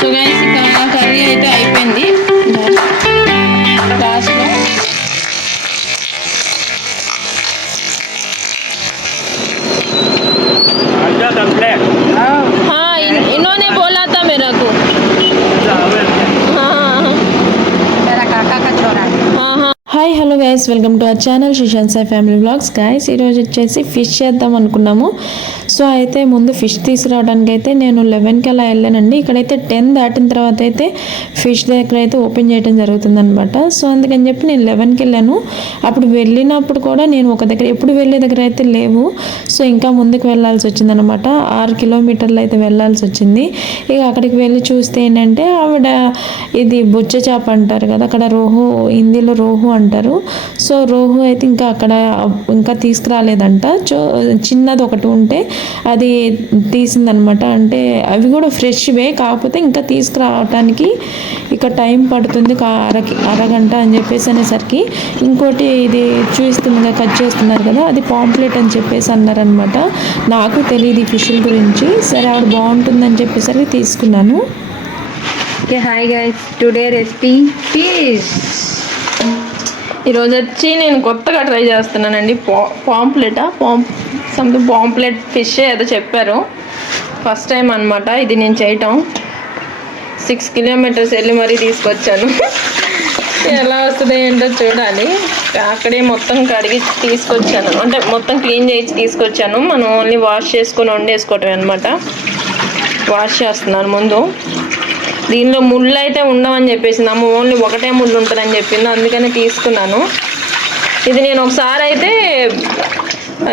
So guys ఇక curry అయితే అయిపోయింది. లాస్ట్లో हाँ इन्होंने बोला था मेरे को मेरा काका का छोरा हाँ हाँ hi hello guys, welcome to our channel Sreesanth Sai family vlogs. Guys ఈరోజు వచ్చేసి ఫిష్ చేద్దాం అనుకున్నాము. సో అయితే ముందు ఫిష్ తీసుకురావడానికి అయితే నేను 11కి అలా వెళ్ళానండి. ఇక్కడైతే 10 దాటిన తర్వాత అయితే ఫిష్ దగ్గర అయితే ఓపెన్ చేయడం జరుగుతుంది అనమాట. సో అందుకని చెప్పి నేను 11కి వెళ్ళాను. అప్పుడు వెళ్ళినప్పుడు కూడా నేను ఒక దగ్గర ఎప్పుడు వెళ్ళే దగ్గర అయితే లేవు. సో ఇంకా ముందుకు వెళ్ళాల్సి వచ్చింది అనమాట. 6 కిలోమీటర్లు అయితే వెళ్ళాల్సి వచ్చింది. ఇక అక్కడికి వెళ్ళి చూస్తే ఏంటంటే ఆవిడ ఇది బొచ్చ చేప అంటారు కదా, అక్కడ రోహు, హిందీలో రోహు అంటారు. సో రోహు అయితే ఇంకా తీసుకురాలేదంట. చిన్నది ఒకటి ఉంటే అది తీసిందనమాట. అంటే అవి కూడా ఫ్రెష్వే, కాకపోతే ఇంకా తీసుకురావటానికి ఇక టైం పడుతుంది, అరగంట అని చెప్పేసి అనేసరికి ఇంకోటి ఇది చూపిస్తుంది కట్ చేస్తున్నారు కదా, అది పాంప్లెట్ అని చెప్పేసి అన్నారనమాట. నాకు తెలియదు ఈ ఫిష్ల గురించి. సరే ఆవిడ బాగుంటుందని చెప్పేసరికి తీసుకున్నాను. Okay, hi guys, today recipe fish. ఈరోజు వచ్చి నేను కొత్తగా ట్రై చేస్తున్నానండి. సంథింగ్ పాంప్లెట్ ఫిష్ ఏదో చెప్పారు. ఫస్ట్ టైం అనమాట ఇది నేను చేయటం. 6 కిలోమీటర్స్ వెళ్ళి మరీ తీసుకొచ్చాను. ఎలా వస్తుంది ఏంటో చూడాలి. అక్కడే మొత్తం కడిగి తీసుకొచ్చాను, అంటే మొత్తం క్లీన్ చేసి తీసుకొచ్చాను. మనం ఓన్లీ వాష్ చేసుకొని వండేసుకోవటం అనమాట. వాష్ చేస్తున్నాను ముందు. దీనిలో ముళ్ళు అయితే ఉండవని చెప్పేసి, అమ్మ ఓన్లీ ఒకటే ముళ్ళు ఉంటుందని చెప్పింది, అందుకని తీసుకున్నాను. ఇది నేను ఒకసారి అయితే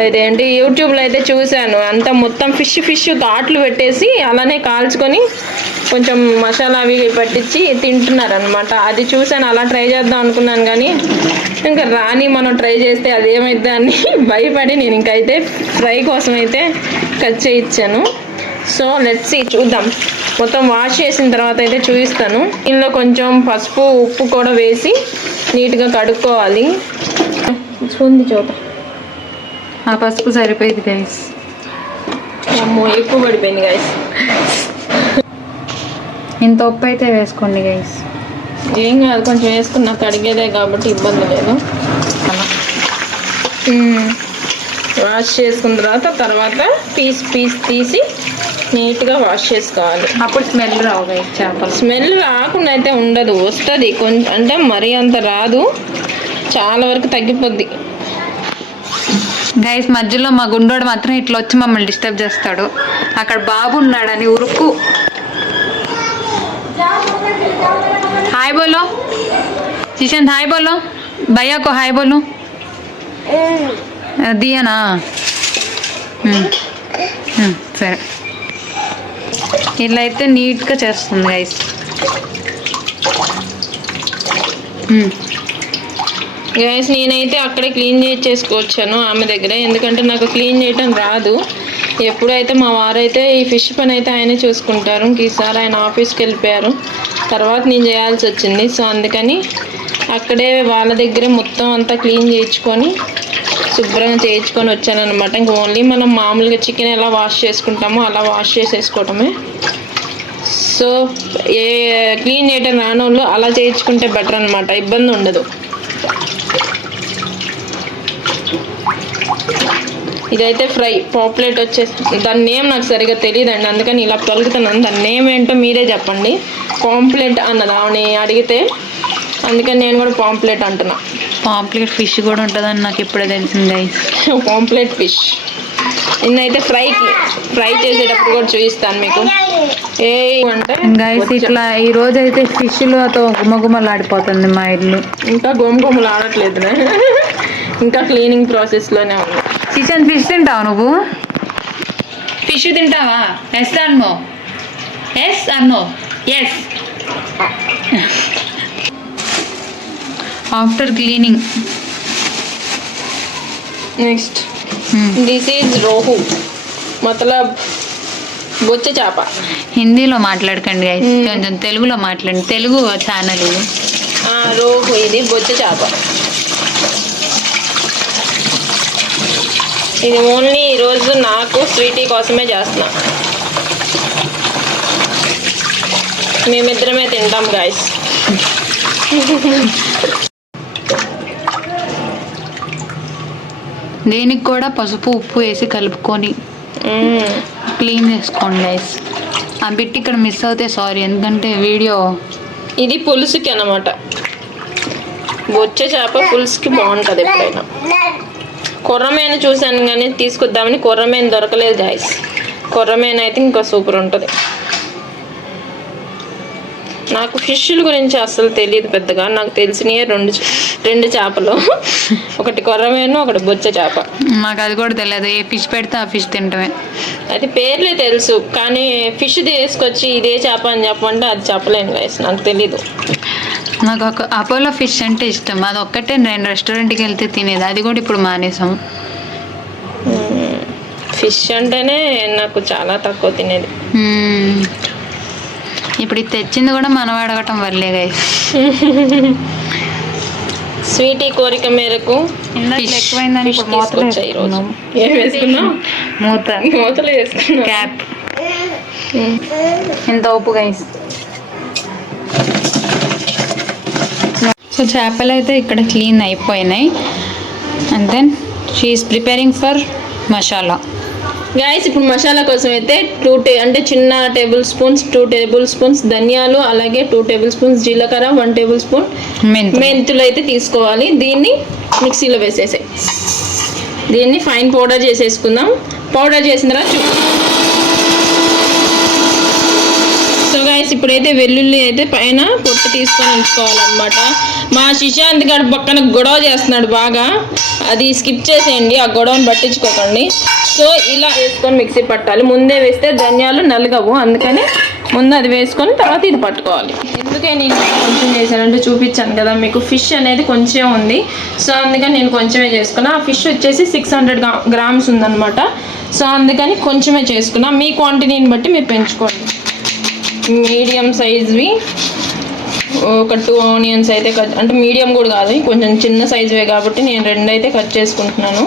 ఇదేంటి యూట్యూబ్లో అయితే చూశాను. అంతా మొత్తం ఫిష్ ఘాట్లు పెట్టేసి అలానే కాల్చుకొని కొంచెం మసాలా అవి పట్టించి తింటున్నారనమాట. అది చూశాను, అలా ట్రై చేద్దాం అనుకున్నాను. కానీ ఇంకా మనం ట్రై చేస్తే అదేమైద్దా అని భయపడి నేను ఇంకైతే ఫ్రై కోసం అయితే కట్ చేయించాను. సో లెట్స్ సీ, చూద్దాం. మొత్తం వాష్ చేసిన తర్వాత అయితే చూపిస్తాను. ఇందులో కొంచెం పసుపు, ఉప్పు కూడా వేసి నీట్గా కడుక్కోవాలి. ఉంది చోట ఆ పసుపు సరిపోయింది గైస్. అమ్మో, ఎక్కువ పడిపోయింది గైస్. ఇంత ఉప్పు అయితే వేసుకోండి గైస్. ఏం కాదు, కొంచెం వేసుకున్నా, కడిగేదే కాబట్టి ఇబ్బంది లేదు. వాష్ చేసుకున్న తర్వాత పీస్ తీసి నీట్గా వాష్ చేసుకోవాలి. అప్పుడు స్మెల్ రావు గైస్. చేపలు స్మెల్ రాకుండా అయితే ఉండదు, వస్తుంది కొంచెం, అంటే మరీ అంత రాదు, చాలా వరకు తగ్గిపోద్ది. గైస్ మధ్యలో మా గుండోడు మాత్రం ఇట్లా వచ్చి మమ్మల్ని డిస్టర్బ్ చేస్తాడు. అక్కడ బాబు ఉన్నాడని ఉరుకు. హాయ్ బోలో శ్రీశాంత్, హాయ్ బోలో భయ్యా కో, హాయ్ బోలో దియానా. సరే, ఇలా అయితే నీట్గా చేస్తుంది గైస్. గైస్ నేనైతే అక్కడే క్లీన్ చేసుకొచ్చాను ఆమె దగ్గరే, ఎందుకంటే నాకు క్లీన్ చేయటం రాదు. ఎప్పుడైతే మా వారైతే ఈ ఫిష్ పని అయితే ఆయనే చూసుకుంటారు. ఈసారి ఆయన ఆఫీస్కి వెళ్ళిపోయారు, తర్వాత నేను చేయాల్సి వచ్చింది. సో అందుకని అక్కడే వాళ్ళ దగ్గరే మొత్తం అంతా క్లీన్ చేయించుకొని శుభ్రంగా చేయించుకొని వచ్చానమాట. ఇంక ఓన్లీ మనం మామూలుగా చికెన్ ఎలా వాష్ చేసుకుంటామో అలా వాష్ చేసేసుకోవటమే. సో క్లీన్ చేయటం రానోళ్ళు అలా చేయించుకుంటే బెటర్ అనమాట, ఇబ్బంది ఉండదు. ఇదైతే ఫ్రై పాంప్లెట్ వచ్చేసి, దాని నేమ్ నాకు సరిగా తెలియదండి, అందుకని ఇలా పలుకుతున్నాను. దాని నేమ్ ఏంటో మీరే చెప్పండి. పాంప్లెట్ అన్నది ఆమెని అడిగితే, అందుకని నేను కూడా పాంప్లెట్ అంటున్నా. పాంప్లెట్ ఫిష్ కూడా ఉంటుందని నాకు ఇప్పుడే తెలిసింది. పాంప్లెట్ ఫిష్ నిన్నైతే ఫ్రై చేసేటప్పుడు కూడా చూపిస్తాను మీకు. అంటే గైస్ ఇట్లా ఈ రోజు అయితే ఫిష్లతో గుమగుమలాడిపోతుంది మా ఇల్లు. ఇంకా గుమగుమలు ఆడట్లేదు, ఇంకా క్లీనింగ్ ప్రాసెస్లోనే ఉంది. చికెన్ ఫిష్ తింటావా నువ్వు? ఫిష్ తింటావా? Yes or no? Yes or no? Yes. After cleaning next this is rohu, మతలబ్ బొచ్చ చేప. హిందీలో మాట్లాడకండి గైస్, కొంచెం తెలుగులో మాట్లాడండి. తెలుగు ఛానల్ ఇది. రోహు, ఇది బొచ్చ చేప. ఇది ఓన్లీ ఈరోజు నాకు స్వీటీ కోసమే చేస్తున్నా. మేమిద్దరమే తింటాం గాయస్. దీనికి కూడా పసుపు ఉప్పు వేసి కలుపుకొని క్లీన్ చేసుకోండి గైస్. ఆ బిట్ ఇక్కడ మిస్ అవుతే సారీ, ఎందుకంటే వీడియో ఇది పులుసుకి అన్నమాట. బొచ్చే చేప పులుసుకి బాగుంటుంది ఎప్పుడైనా. కొర్రమేను చూశాను కానీ తీసుకొద్దామని కొర్రమేను దొరకలేదు గాయస్. కొర్రమేను అయితే ఇంకా సూపర్ ఉంటుంది. నాకు ఫిష్ల గురించి అసలు తెలియదు పెద్దగా. నాకు తెలిసినవి రెండు చేపలు, ఒకటి కొర్రమేను, ఒకటి బొచ్చ చేప. నాకు అది కూడా తెలియదు. ఏ ఫిష్ పెడితే ఆ ఫిష్ తింటమే. అది పేర్లే తెలుసు కానీ ఫిష్ తీసుకొచ్చి ఇదే చేప అని చెప్పమంటే అది చెప్పలేను గైస్, నాకు తెలీదు. నాకు ఒక అపోలో ఫిష్ అంటే ఇష్టం. అది ఒక్కటే నేను రెస్టారెంట్కి వెళ్తే తినేది, అది కూడా ఇప్పుడు మానేసాం. ఫిష్ అంటేనే నాకు చాలా తక్కువ తినేది. ఇప్పుడు ఇది తెచ్చింది కూడా మనం అడగటం వల్లే గైస్. స్వీటీ కోరిక మేరకు ఎక్కువైందని మూతలు వేసుకున్నా. క్యాప్ ఎంత ఉప్పు గైస్. సో చేపలు అయితే ఇక్కడ క్లీన్ అయిపోయినాయి. And then she's preparing for masala. Guys ఇప్పుడు మసాలా కోసం అయితే అంటే చిన్న టేబుల్ స్పూన్స్ 2 టేబుల్ స్పూన్స్ ధనియాలు, అలాగే 2 టేబుల్ స్పూన్స్ జీలకర్ర, 1 టేబుల్ స్పూన్ మెంతులు అయితే తీసుకోవాలి. దీన్ని మిక్సీలో వేసేసాయి. దీన్ని ఫైన్ పౌడర్ చేసేసుకుందాం. పౌడర్ చేసిన తర్వాత సో గాయస్ ఇప్పుడైతే వెల్లుల్లి అయితే పైన పొట్టు తీసుకొని ఉంచుకోవాలన్నమాట. మా శిశాంత్ గారు పక్కన గొడవ చేస్తున్నాడు బాగా, అది స్కిప్ చేసేయండి, ఆ గొడవను పట్టించుకోకండి. సో ఇలా వేసుకొని మిక్సీ పట్టాలి. ముందే వేస్తే ధనియాలు నలగవు, అందుకని ముందు అది వేసుకొని తర్వాత ఇది పట్టుకోవాలి. ఎందుకే నేను కొంచెం చేశానంటే చూపించాను కదా మీకు, ఫిష్ అనేది కొంచెం ఉంది. సో అందుకని నేను కొంచెమే చేసుకున్నా. ఆ ఫిష్ వచ్చేసి 600 గ్రామ్స్ ఉందన్నమాట. సో అందుకని కొంచెమే చేసుకున్నా. మీ క్వాంటిటీని బట్టి మీరు పెంచుకోండి. మీడియం సైజ్వి ఒక 2 ఆనియన్స్ అయితే అంటే మీడియం కూడా కాదు, కొంచెం చిన్న సైజువే కాబట్టి నేను 2 అయితే కట్ చేసుకుంటున్నాను.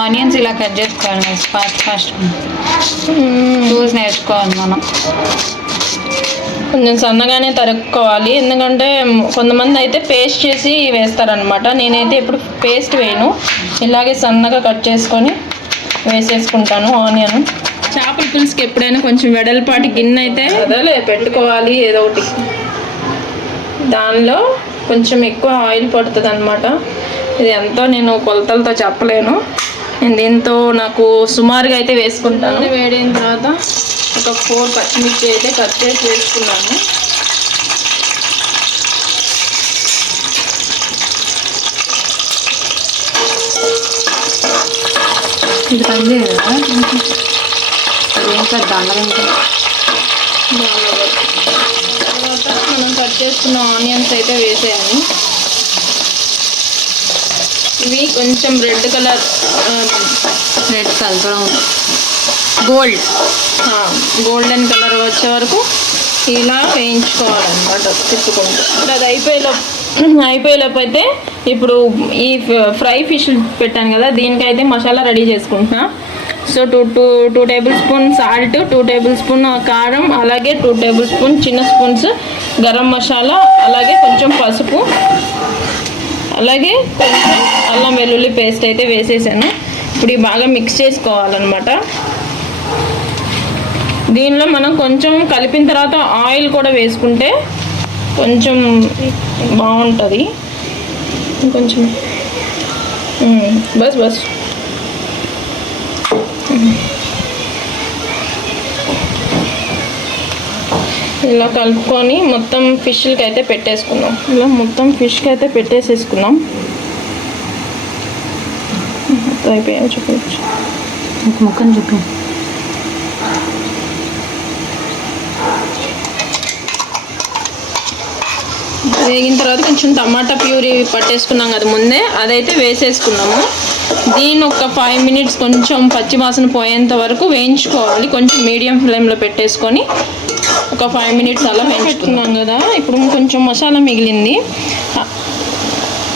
ఆనియన్స్ ఇలా కట్ చేసుకోవాలి ఫాస్ట్ చూసి నేర్చుకోవాలి మనం. కొంచెం సన్నగానే తరుక్కోవాలి, ఎందుకంటే కొంతమంది అయితే పేస్ట్ చేసి వేస్తారనమాట. నేనైతే ఎప్పుడు పేస్ట్ వేయను, ఇలాగే సన్నగా కట్ చేసుకొని వేసేసుకుంటాను ఆనియన్. చేపల పులుసుకి ఎప్పుడైనా కొంచెం వెడల్పాటి గిన్నె అయితే పెట్టుకోవాలి ఏదో ఒకటి. దానిలో కొంచెం ఎక్కువ ఆయిల్ పడుతుంది అనమాట. ఇది ఎంతో నేను కొలతలతో చెప్పలేను. నేను దీంతో నాకు సుమారుగా అయితే వేసుకుంటాను. వేడైన తర్వాత ఒక 4 పచ్చిమిర్చి అయితే కట్ చేసి వేసుకున్నాను. ఇది పని కదా ఇంకా తర్వాత మనం కట్ చేసుకున్న ఆనియన్స్ అయితే వేసేయాలి. ఇవి కొంచెం రెడ్ కలర్ గోల్డెన్ కలర్ వచ్చే వరకు ఇలా వేయించుకోవాలన్నమాట తిప్పుకుంటూ. ఇప్పుడు అది అయిపోయేలోపు అయితే ఇప్పుడు ఈ ఫ్రై ఫిష్ పెట్టాను కదా, దీనికైతే మసాలా రెడీ చేసుకుంటున్నా. So 2 table spoon salt, 2 table spoon కారం, అలాగే 2 టేబుల్ స్పూన్ చిన్న స్పూన్స్ గరం మసాలా, అలాగే కొంచెం పసుపు, అలాగే కొంచెం అల్లం వెల్లుల్లి పేస్ట్ అయితే వేసేసాను. ఇప్పుడు ఇవి బాగా మిక్స్ చేసుకోవాలన్నమాట. దీనిలో మనం కొంచెం కలిపిన తర్వాత ఆయిల్ కూడా వేసుకుంటే కొంచెం బాగుంటుంది. కొంచెం బస్ ఇలా కలుపుకొని మొత్తం ఫిష్లకి అయితే పెట్టేసుకుందాం. ఇలా మొత్తం ఫిష్కి అయితే పెట్టేసేసుకుందాం. అయిపోయాయి చూపించు ముఖం చూపి. వేగిన తర్వాత కొంచెం టమాటా ప్యూరీ పట్టేసుకున్నాం కదా ముందే, అదైతే వేసేసుకున్నాము. దీన్ని ఒక 5 మినిట్స్ కొంచెం పచ్చి వాసన పోయేంత వరకు వేయించుకోవాలి. కొంచెం మీడియం ఫ్లేమ్లో పెట్టేసుకొని ఒక 5 మినిట్స్ అలా వేయించుకున్నాం కదా. ఇప్పుడు కొంచెం మసాలా మిగిలింది,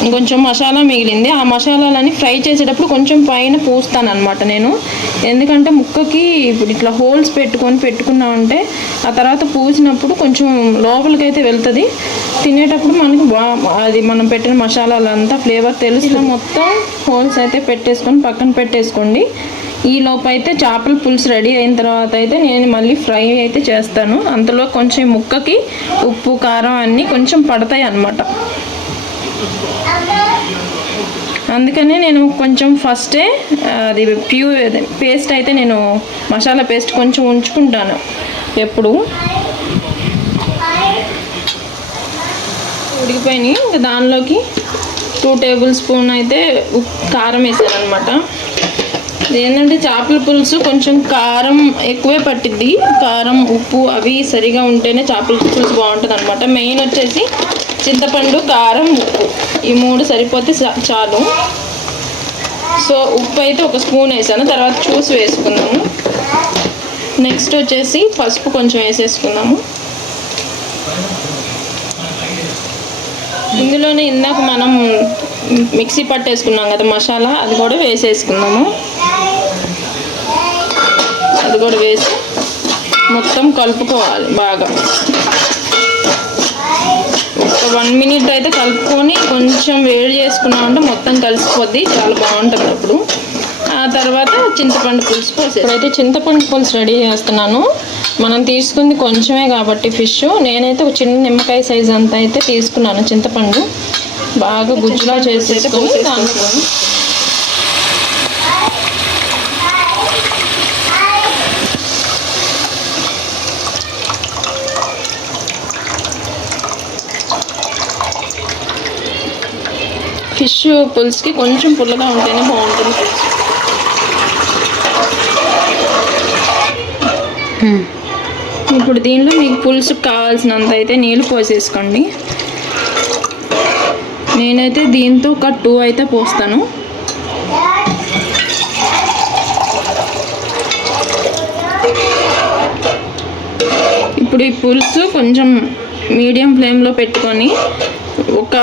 ఇంకొంచెం మసాలా మిగిలింది. ఆ మసాలాలని ఫ్రై చేసేటప్పుడు కొంచెం పైన పూస్తాను అనమాట నేను. ఎందుకంటే ముక్కకి ఇప్పుడు ఇట్లా హోల్స్ పెట్టుకున్నామంటే ఆ తర్వాత పూసినప్పుడు కొంచెం లోపలికైతే వెళ్తుంది. తినేటప్పుడు మనకి అది మనం పెట్టిన మసాలాలంతా ఫ్లేవర్ తెలుస్తుంది. మొత్తం హోల్స్ అయితే పక్కన పెట్టేసుకోండి. ఈ లోపు అయితే చేపల పులుసు రెడీ అయిన తర్వాత అయితే నేను మళ్ళీ ఫ్రై అయితే చేస్తాను. అంతలో కొంచెం ముక్కకి ఉప్పు కారం అన్నీ కొంచెం పడతాయి అన్నమాట. అందుకనే నేను కొంచెం ఫస్టే అది పేస్ట్ అయితే నేను మసాలా పేస్ట్ కొంచెం ఉంచుకుంటాను ఎప్పుడు. ఉడికిపోయినాయి. ఇంకా దానిలోకి 2 టేబుల్ స్పూన్ అయితే కారం వేసాను అనమాట. ఏంటంటే చేపల పులుసు కొంచెం కారం ఎక్కువే పట్టిద్ది. కారం ఉప్పు అవి సరిగా ఉంటేనే చేపల పులుసు బాగుంటుంది అనమాట. మెయిన్ వచ్చేసి చింతపండు కారం ఉప్పు ఈ 3 సరిపోతే చాలు. సో ఉప్పు అయితే 1 స్పూన్ వేసాను, తర్వాత చూసి వేసుకున్నాము. నెక్స్ట్ వచ్చేసి పసుపు కొంచెం వేసేసుకున్నాము. ఇందులోనే ఇందాక మనం మిక్సీ పట్టేసుకున్నాం కదా మసాలా, అది కూడా వేసేసుకున్నాము. అది కూడా వేసి మొత్తం కలుపుకోవాలి బాగా. ఒక 1 మినిట్ అయితే కలుపుకొని కొంచెం వేడి చేసుకున్నామంటే మొత్తం కలిసిపోద్ది, చాలా బాగుంటుంది అప్పుడు. ఆ తర్వాత చింతపండు పులుసు పోసేసి ఇప్పుడైతే చింతపండు పులుసు రెడీ చేస్తున్నాను. మనం తీసుకుంది కొంచెమే కాబట్టి ఫిష్, నేనైతే ఒక చిన్న నిమ్మకాయ సైజ్ అంతా అయితే తీసుకున్నాను చింతపండు. బాగా గుజ్జులా చేసేసుకొని దాంట్లో ఫిష్ పులుసుకి కొంచెం పుల్లగా ఉంటేనే బాగుంటుంది పులుసు. ఇప్పుడు దీనిలో మీకు పులుసుకు కావాల్సినంత అయితే నీళ్ళు పోసేసుకోండి. నేనైతే దీంతో ఒక 2 అయితే పోస్తాను. ఇప్పుడు ఈ పులుసు కొంచెం మీడియం ఫ్లేమ్లో పెట్టుకొని ఒక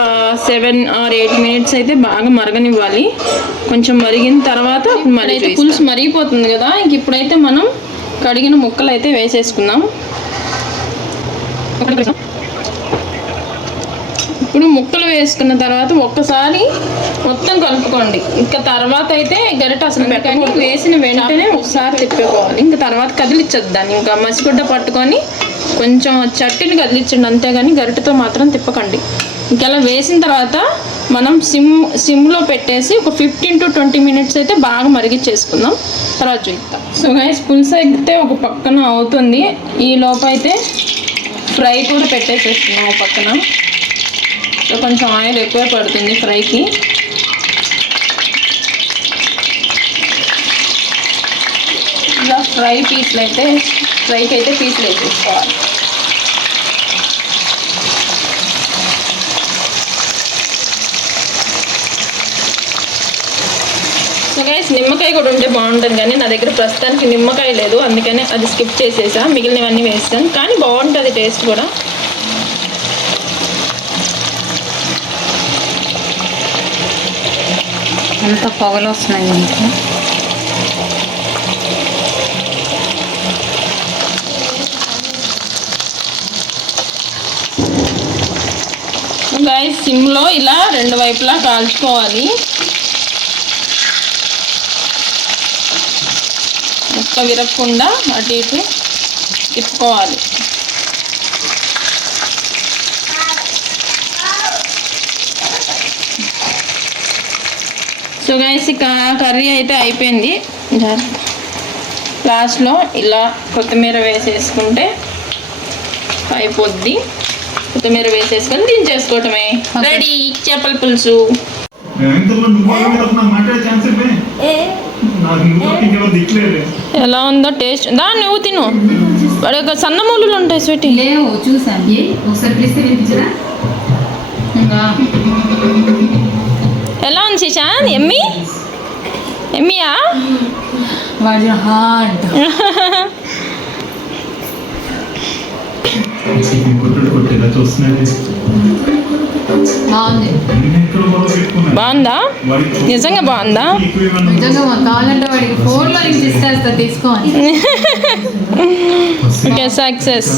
7 or 8 మినిట్స్ అయితే బాగా మరగనివ్వాలి. కొంచెం మరిగిన తర్వాత మరైతే పులుసు మరిగిపోతుంది కదా, ఇంక ఇప్పుడైతే మనం కడిగిన ముక్కలు అయితే వేసేసుకుందాం. ఇప్పుడు ముక్కలు వేసుకున్న తర్వాత ఒక్కసారి మొత్తం కలుపుకోండి. ఇంకా తర్వాత అయితే గరిట అసలు పెట్టండి. వేసిన వెంటనే ఒకసారి తిప్పుకోవాలి. ఇంకా తర్వాత కదిలించద్దు దాన్ని. ఇంకా మసిగుడ్డ పట్టుకొని కొంచెం చట్టిని కదిలించండి, అంతేగాని గరిటతో మాత్రం తిప్పకండి. ఇంకలా వేసిన తర్వాత మనం సిమ్లో పెట్టేసి ఒక 15 to 20 మినిట్స్ అయితే బాగా మరిగిచ్చేసుకుందాం. తర్వాత చూద్దాం. సో గైస్, పులుసు అయితే ఒక పక్కన అవుతుంది. ఈ లోపు అయితే ఫ్రై కూడా పెట్టేసేస్తున్నాం పక్కన. సో కొంచెం ఆయిల్ ఎక్కువే పడుతుంది ఫ్రైకి. ఇలా ఫ్రైకి అయితే పీసులు వేసేసుకోవాలి. సో గైస్, నిమ్మకాయ కూడా ఉంటే బాగుంటుంది, కానీ నా దగ్గర ప్రస్తుతానికి నిమ్మకాయ లేదు, అందుకని అది స్కిప్ చేసేసా. మిగిలినవన్నీ వేస్తాను, కానీ బాగుంటుంది టేస్ట్ కూడా. ఎంత పొగలు వస్తున్నాయి ఇంట్లో. గైస్, సిమ్లో ఇలా 2 వైపులా కాల్చుకోవాలి. ముక్క విరగకుండా అటు ఇటు తిప్పుకోవాలి. సో గైస్, కర్రీ అయితే అయిపోయింది. లాస్ట్లో ఇలా కొత్తిమీర వేసేసుకుంటే అయిపోద్ది. కొత్తిమీర వేసేసుకొని దించేసుకోవటమే, రెడీ చేపల పులుసు. ఎలా ఉందో టేస్ట్? నువ్వు తిను. వాడి యొక్క సన్నమూలులు ఉంటాయి స్వీటీ. లేవు, చూసాను. ఎలా ఉంది శిశాంత్? ఎమ్మీయా? హార్ట్ కొట్టేలా చూస్తున్నాడు. బాగుంది. బాగుందా? నిజంగా బాగుందా? నిజంగా కావాలంటే వాడికి ఫోన్లో నుంచి ఇస్తా తీసుకోవాలి. Okay, success.